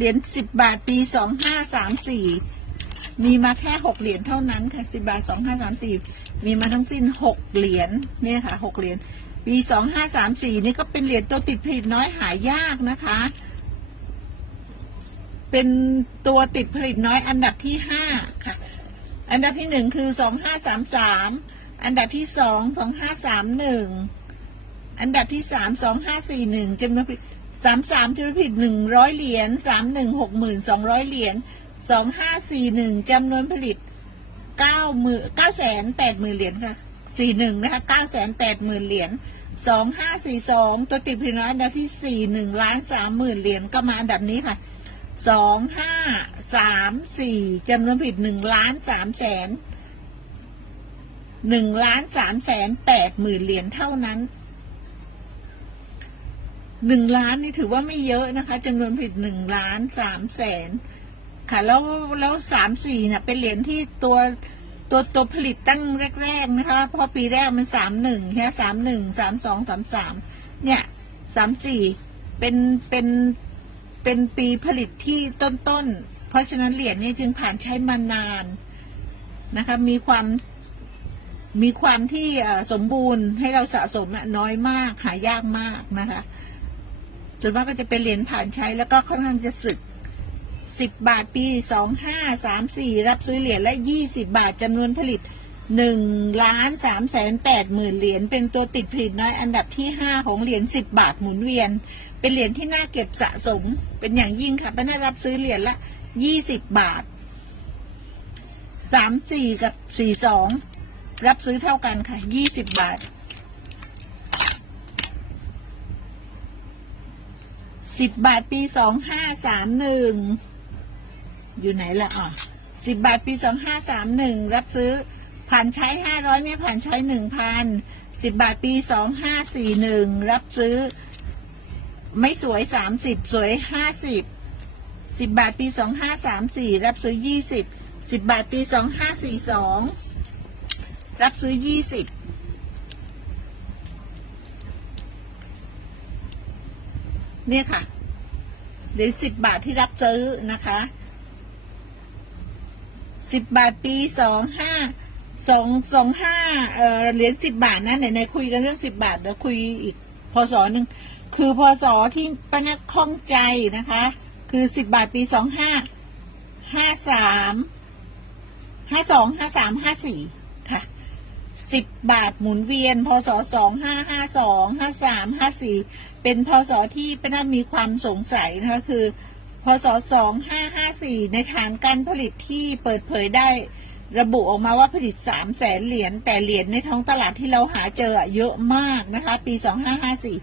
เหรียญสิบบาทปีสองห้าสามสี่มีมาแค่หกเหรียญเท่านั้นค่ะสิบาทสองห้าสามสี่มีมาทั้งสิ้นหกเหรียญเนี่ยค่ะหกเหรียญปีสองห้าสามสี่นี่ก็เป็นเหรียญตัวติดผลิตน้อยหายากนะคะ เป็นตัวติดผลิตน้อยอันดับที่ห้าค่ะ อันดับที่หนึ่งคือสองห้าสามสามอันดับที่สองสองห้าสามหนึ่งอันดับที่สามสองห้าสี่หนึ่งจำนวน สามสามจำนวนผลิตหนึ่งร้อยเหรียญสามหนึ่งหกหมื่นสองร้อยเหรียญสองห้าสี่หนึ่งจำนวนผลิตเก้าหมื่นเก้าแสนแปดหมื่นเหรียญค่ะสี่หนึ่งนะคะเก้าแสนแปดหมื่นเหรียญสองห้าสี่สองตัวติดผลินอยอันดับที่สี่หนึ่งล้านสามหมื่นเหรียญก็มาอันดับนี้ค่ะสองห้าสามสี่จำนวนผลิตหนึ่งล้านสามแสนหนึ่งล้านสามแสนแปดหมื่นเหรียญเท่านั้น หนึ่งล้านนี่ถือว่าไม่เยอะนะคะจำนวนผลิตหนึ่งล้านสามแสนค่ะ แล้วแล้วสามสี่เนี่ยเป็นเหรียญที่ตัวตัวตัวผลิตตั้งแรกๆนะคะพราะปีแรกมันสามหนึ่งแค่สามหนึ่งสามสองสามสามเนี่ยสามสี่เป็นเป็นเป็นปีผลิตที่ต้นๆ เพราะฉะนั้นเหรียญนี้จึงผ่านใช้มานานนะคะมีความมีความที่สมบูรณ์ให้เราสะสมน้อยมากหายากมากนะคะ ส่วนมากก็จะเป็นเหรียญผ่านใช้แล้วก็ค่อนข้างจะสึกสิบบาทปีสองห้าสามสี่รับซื้อเหรียญและยี่สิบาทจำนวนผลิตหนึ่งล้านสามแสนแปดหมื่นเหรียญเป็นตัวติดผลิตน้อยอันดับที่ห้าของเหรียญสิบบาทหมุนเวียน เป็นเหรียญที่น่าเก็บสะสม เป็นอย่างยิ่งค่ะป้าน่ารับซื้อเหรียญละยี่สิบบาทสามสี่กับสี่สองรับซื้อเท่ากันค่ะยี่สิบบาท สิบบาทปีสองห้าสามหนึ่งอยู่ไหนละอะสิบบาทปีสองห้าสามหนึ่งรับซื้อผ่านใช้ห้าร้อยไม่ผ่านใช้หนึ่งพันสิบบาทปีสองห้าสี่หนึ่งรับซื้อ ไม่สวยสามสิบสวยห้าสิบสิบบาทปีสองห้าสามสี่รับซื้อยี่สิบสิบบาทปีสองห้าสี่สองรับซื้อยี่สิบ เนี่ยค่ะเหรียญสิบบาทที่รับซื้อนะคะสิบบาทปีสองห้าสองสองห้าเออเหรียญสิบบาทนะไหนไหนคุยกันเรื่องสิบบาทเดี๋ยวคุยอีกพศหนึ่งคือพศที่ปนัดข้องใจนะคะ คือสิบบาทปีสองห้าห้าสามห้าสองห้าสามห้าสี่ค่ะ สิบบาทหมุนเวียน พศสองห้าห้าสองห้าสามห้าสี่เป็นพศที่ป้านัดมีความสงสัยนะคะคือ พศสองห้าห้าสี่ในฐานการผลิตที่เปิดเผยได้ระบุออกมาว่าผลิตสามแสนเหรียญแต่เหรียญในท้องตลาดที่เราหาเจอเยอะมากนะคะ ปีสองห้าห้าสี่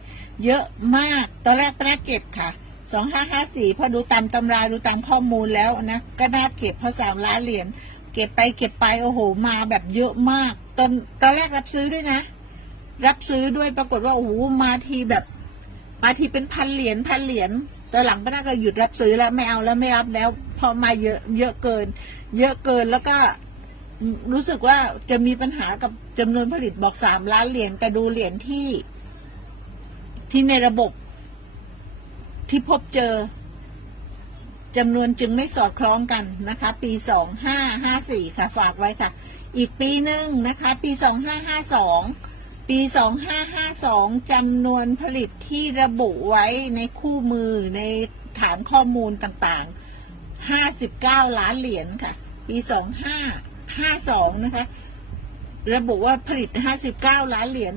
เยอะมาก ตอนแรกป้าเก็บค่ะสองห้าห้าสี่พอดูตามตำราดูตามข้อมูลแล้วนะก็น่าเก็บเพราะสามล้านเหรียญ เก็บไปเก็บไปโอ้โหมาแบบเยอะมาก ตอนตอนแรกรับซื้อด้วยนะ รับซื้อด้วยปรากฏว่าโอ้โหมาทีแบบ มาทีเป็นพันเหรียญพันเหรียญตอนหลังป้านาก็หยุดรับซื้อแล้วไม่เอาแล้วไม่รับแล้ว พอมาเยอะเยอะเกิน เยอะเกินแล้วก็รู้สึกว่าจะมีปัญหากับจำนวนผลิตบอกสามล้านเหรียญแต่ดูเหรียญที่ที่ในระบบที่พบเจอ จำนวนจึงไม่สอดคล้องกันนะคะ ปีสองห้าห้าสี่ค่ะ ฝากไว้ค่ะ อีกปีหนึ่งนะคะ ปีสองห้าห้าสองปีสองห้าห้าสองจำนวนผลิตที่ระบุไว้ในคู่มือในฐานข้อมูลต่างๆห้าสิบเก้าล้านเหรียญค่ะ ปีสองห้าห้าสองนะคะ ระบุว่าผลิต 59 ล้านเหรียญ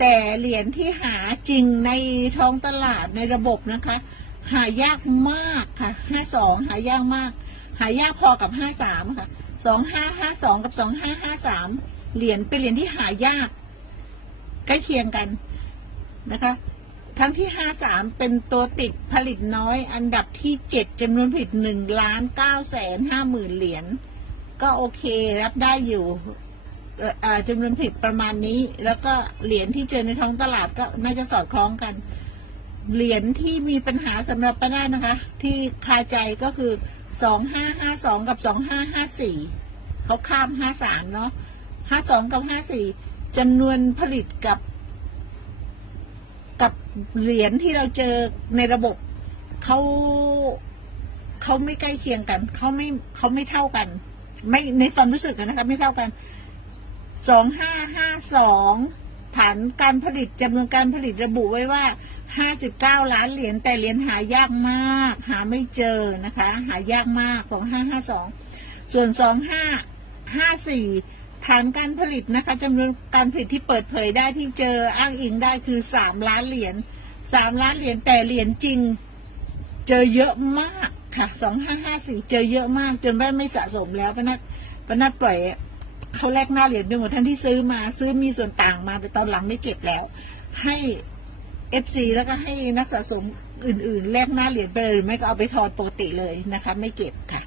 แต่เหรียญที่หาจริงในท้องตลาดในระบบนะคะ หายากมากค่ะ52หายากมาก หายากพอกับ53ค่ะ2552กับ2553เหรียญเป็นเหรียญที่หายากใกล้เคียงกันนะคะ ทั้งที่53เป็นตัวติดผลิตน้อย อันดับที่7จำนวนผลิต1ล้าน9แสน5หมื่นเหรียญก็โอเครับได้อยู่จำนวนผลิตประมาณนี้ แล้วก็เหรียญที่เจอในท้องตลาดก็น่าจะสอดคล้องกัน เหรียญที่มีปัญหาสำหรับป้านานะคะ ที่คาใจก็คือสองห้าห้าสองกับสองห้าห้าสี่เขาข้ามห้าสามเนาะห้าสองกับห้าสี่จำนวนผลิตกับ กับเหรียญที่เราเจอในระบบเขาเขาไม่ใกล้เคียงกันเขาไม่เขาไม่เท่ากัน ไม่ในความรู้สึกนะคะ ไม่เท่ากันสองห้าห้าสอง ผันการผลิตจำนวนการผลิตระบุไว้ว่าห้าสิบเก้าล้านเหรียญแต่เหรียญหายากมาก หาไม่เจอนะคะ หายากมากของห้าห้าสองส่วนสองห้าห้าสี่ฐานการผลิตนะคะจำนวนการผลิตที่เปิดเผยได้ที่เจออ้างอิงได้คือสามล้านเหรียญสามล้านเหรียญแต่เหรียญจริง เจอเยอะมากค่ะสองห้าห้าสี่เจอเยอะมากจนแม่ไม่สะสมแล้วปนัดปนัดปล่อย เขาแลกหน้าเหรียญไปหมดท่านที่ซื้อมาซื้อมีส่วนต่างมาแต่ตอนหลังไม่เก็บแล้ว ให้เอฟซีแล้วก็ให้นักสะสมอื่น ๆ แลกหน้าเหรียญไปเลยหรือไม่ก็เอาไปทอนปกติเลยนะคะ ไม่เก็บค่ะ